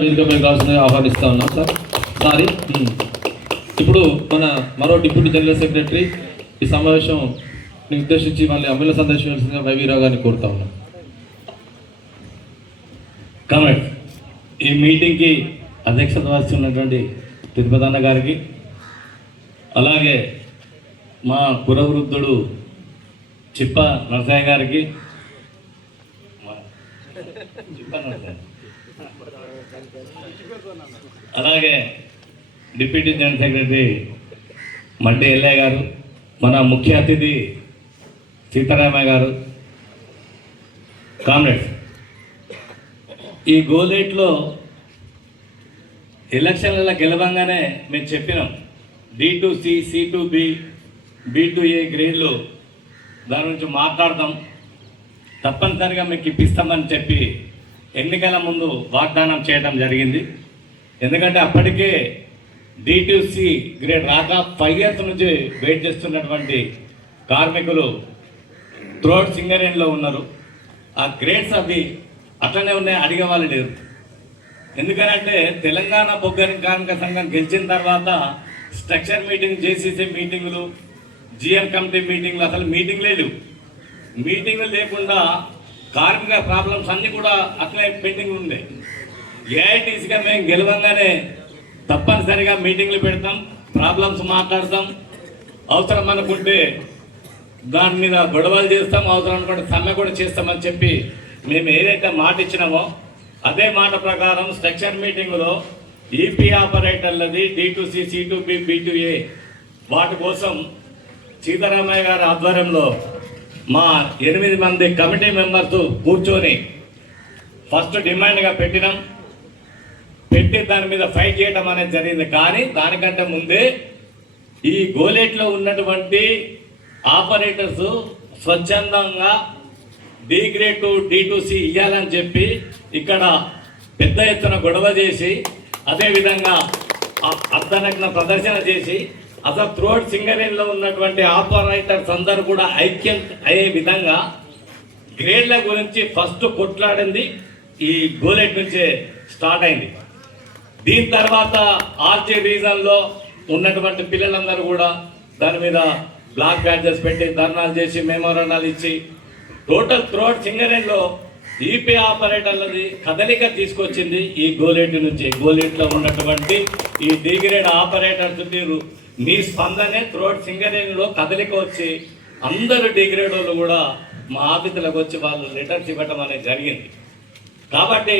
వేదికపై కావాల్సిందిగా ఆహ్వానిస్తా ఉన్నాం సార్. సారీ, ఇప్పుడు మన మరో డిప్యూటీ జనరల్ సెక్రటరీ ఈ సమావేశం ఉద్దేశించి మళ్ళీ అమలు సందర్శించాల్సిందిగా వైవీరావు గారిని కోరుతా ఉన్నాం. కామెంట్ ఈ మీటింగ్కి అధ్యక్షత వహిస్తున్నటువంటి తిరుపతి అన్న గారికి, అలాగే మా కురవృద్ధుడు చిప్ప నరసయ్య గారికి, అలాగే డిప్యూటీ జనరల్ సెక్రటరీ మడ్డి ఎల్లయ్య గారు, మన ముఖ్య అతిథి సీతారామయ్య గారు. కామ్రేడ్స్, ఈ గోలేట్లో ఎలక్షన్లలో గెలవంగానే మేము చెప్పినాం D2C, C2B, B2A గ్రేడ్లు దాని గురించి మాట్లాడతాం, తప్పనిసరిగా మీకు ఇప్పిస్తామని చెప్పి ఎన్నికల ముందు వాగ్దానం చేయడం జరిగింది. ఎందుకంటే అప్పటికే D2C గ్రేడ్ రాక 5 years నుంచి వెయిట్ చేస్తున్నటువంటి కార్మికులు త్రోట్ సింగరేణిలో ఉన్నారు. ఆ గ్రేడ్స్ అవి అట్లనే ఉన్నాయి, అడిగే వాళ్ళు లేరు. ఎందుకంటే తెలంగాణ బొగ్గని కార్మిక సంఘం గెలిచిన తర్వాత స్ట్రక్చర్ మీటింగ్, JCC మీటింగులు, GM కమిటీ మీటింగ్లు, అసలు మీటింగ్లే లేవు. మీటింగ్లు లేకుండా కార్మిక ప్రాబ్లమ్స్ అన్నీ కూడా అట్లే పెండింగ్ ఉన్నాయి. ఏఐటీసీగా మేము గెలవంగానే తప్పనిసరిగా మీటింగ్లు పెడతాం, ప్రాబ్లమ్స్ మాట్లాడతాం, అవసరం అనుకుంటే దాని మీద గొడవలు చేస్తాం, అవసరం అనుకుంటే సమ్మె కూడా చేస్తామని చెప్పి మేము ఏదైతే మాట ఇచ్చినామో అదే మాట ప్రకారం స్ట్రక్చర్ మీటింగ్లో EP ఆపరేటర్లది D2C, C2B, B2A వాటి కోసం సీతారామయ్య గారి ఆధ్వర్యంలో మా 8 మంది కమిటీ మెంబర్స్ కూర్చొని ఫస్ట్ డిమాండ్గా పెట్టినాం. పెట్టి దాని మీద ఫైట్ చేయడం అనేది జరిగింది. కానీ దానికంటే ముందే ఈ గోలేట్లో ఉన్నటువంటి ఆపరేటర్స్ స్వచ్ఛందంగా D గ్రేడ్ టు D2C ఇవ్వాలని చెప్పి ఇక్కడ పెద్ద ఎత్తున గొడవ చేసి, అదేవిధంగా అర్ధనగ్న ప్రదర్శన చేసి, అసలు త్రోట్ సింగరేణిలో ఉన్నటువంటి ఆపరేటర్స్ అందరూ కూడా ఐక్యం అయ్యే విధంగా గ్రేడ్ల గురించి ఫస్ట్ కొట్లాడింది ఈ గోలేట్ నుంచే స్టార్ట్ అయింది. దీని తర్వాత RJ రీజన్లో ఉన్నటువంటి పిల్లలందరూ కూడా దాని మీద బ్లాక్ బ్యాడ్జెస్ పెట్టి ధర్నాలు చేసి మెమోరాండాలు ఇచ్చి టోటల్ త్రోట్ సింగరేణిలో EP ఆపరేటర్లది కదలిక తీసుకొచ్చింది ఈ గోలేట్ నుంచి. గోలేట్లో ఉన్నటువంటి ఈ D గ్రేడ్ ఆపరేటర్స్ మీ స్పందనే త్రోట్ సింగరేణిలో కదలిక వచ్చి అందరూ D గ్రేడ్ వాళ్ళు కూడా మా ఆఫీసులకు వచ్చి వాళ్ళు లెటర్స్ ఇవ్వటం అనేది జరిగింది. కాబట్టి